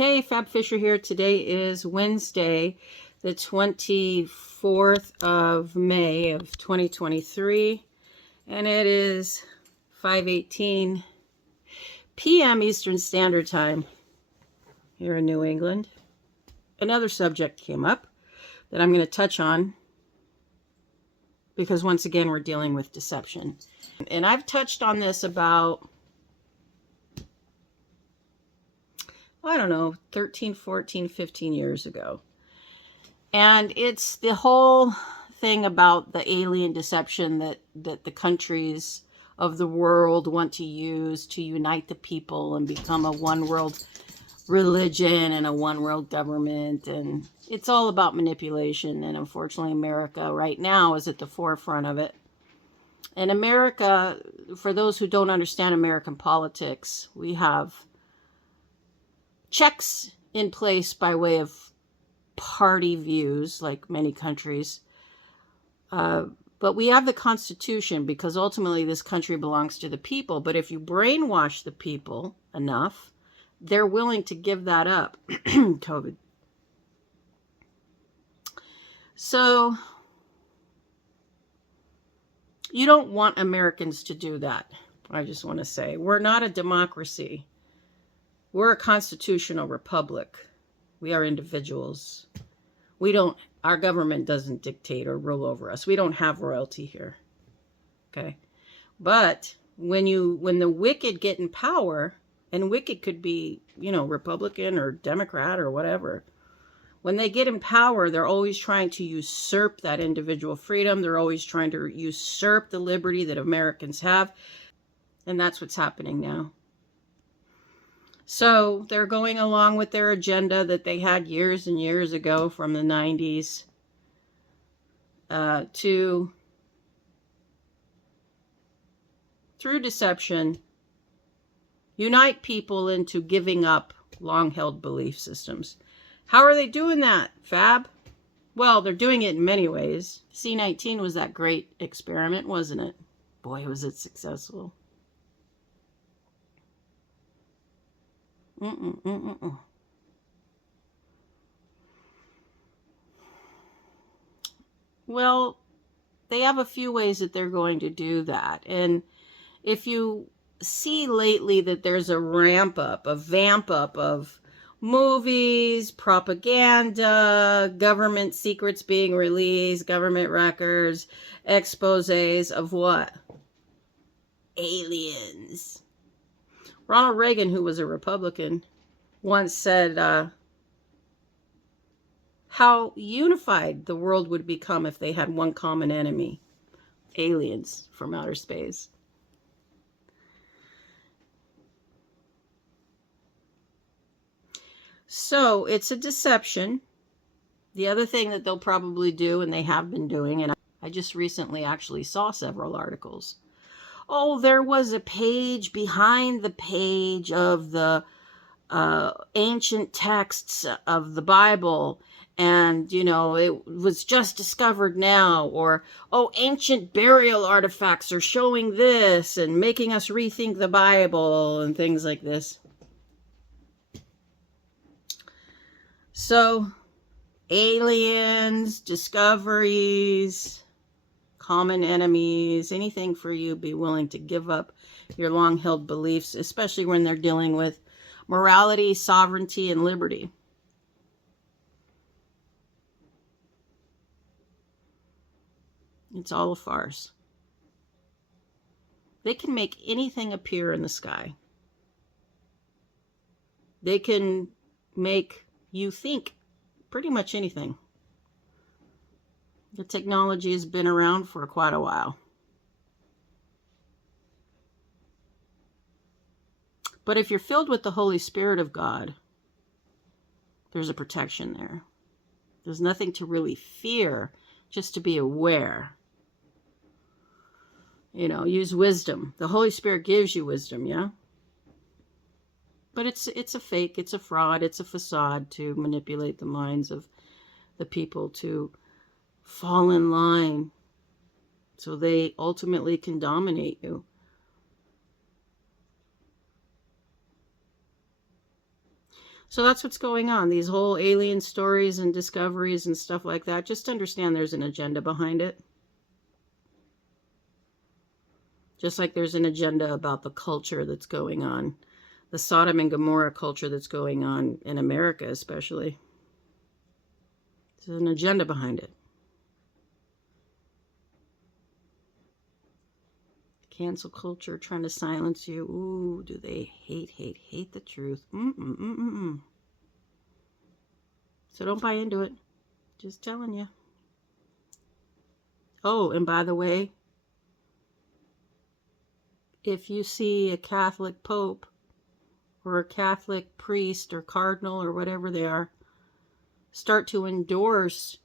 Hey, Fab Fisher here. Today is Wednesday, the 24th of May of 2023, and it is 5:18 p.m. Eastern Standard Time here in New England. Another subject came up that I'm going to touch on because once again we're dealing with deception. And I've touched on this about, I don't know, 13, 14, 15 years ago. And it's the whole thing about the alien deception that the countries of the world want to use to unite the people and become a one world religion and a one world government. And it's all about manipulation. And unfortunately, America right now is at the forefront of it. And America, for those who don't understand American politics, we have checks in place by way of party views, like many countries. But we have the Constitution because ultimately this country belongs to the people. But if you brainwash the people enough, they're willing to give that up. COVID. So you don't want Americans to do that. I just want to say, we're not a democracy. We're a constitutional republic. We are individuals. Our government doesn't dictate or rule over us. We don't have royalty here. Okay. But when the wicked get in power, and wicked could be, Republican or Democrat or whatever, when they get in power, they're always trying to usurp that individual freedom. They're always trying to usurp the liberty that Americans have. And that's what's happening now. So they're going along with their agenda that they had years and years ago from the 90s to, through deception, unite people into giving up long-held belief systems. How are they doing that, Fab? Well, they're doing it in many ways. C-19 was that great experiment, wasn't it? Boy, was it successful. Well, they have a few ways that they're going to do that. And if you see lately that there's a vamp up of movies, propaganda, government secrets being released, government records, exposés of what? Aliens. Ronald Reagan, who was a Republican, once said how unified the world would become if they had one common enemy: aliens from outer space. So it's a deception. The other thing that they'll probably do, and they have been doing, and I just recently actually saw several articles. Oh, there was a page behind the page of the ancient texts of the Bible, and, it was just discovered now, or, oh, ancient burial artifacts are showing this and making us rethink the Bible and things like this. So, aliens, discoveries, common enemies, anything for you, be willing to give up your long-held beliefs, especially when they're dealing with morality, sovereignty, and liberty. It's all a farce. They can make anything appear in the sky. They can make you think pretty much anything. The technology has been around for quite a while. But if you're filled with the Holy Spirit of God, there's a protection there. There's nothing to really fear, just to be aware. Use wisdom. The Holy Spirit gives you wisdom, yeah? But it's a fake, it's a fraud, it's a facade to manipulate the minds of the people to fall in line so they ultimately can dominate you. So that's what's going on. These whole alien stories and discoveries and stuff like that. Just understand there's an agenda behind it. Just like there's an agenda about the culture that's going on. The Sodom and Gomorrah culture that's going on in America especially. There's an agenda behind it. Cancel culture trying to silence you. Ooh, do they hate the truth. So don't buy into it. Just telling you. Oh, and by the way, if you see a Catholic pope or a Catholic priest or cardinal or whatever they are start to endorse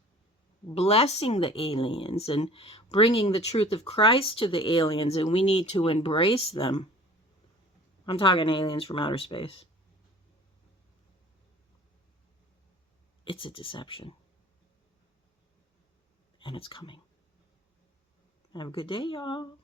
blessing the aliens and bringing the truth of Christ to the aliens, and we need to embrace them. I'm talking aliens from outer space. It's a deception. And it's coming. Have a good day, y'all.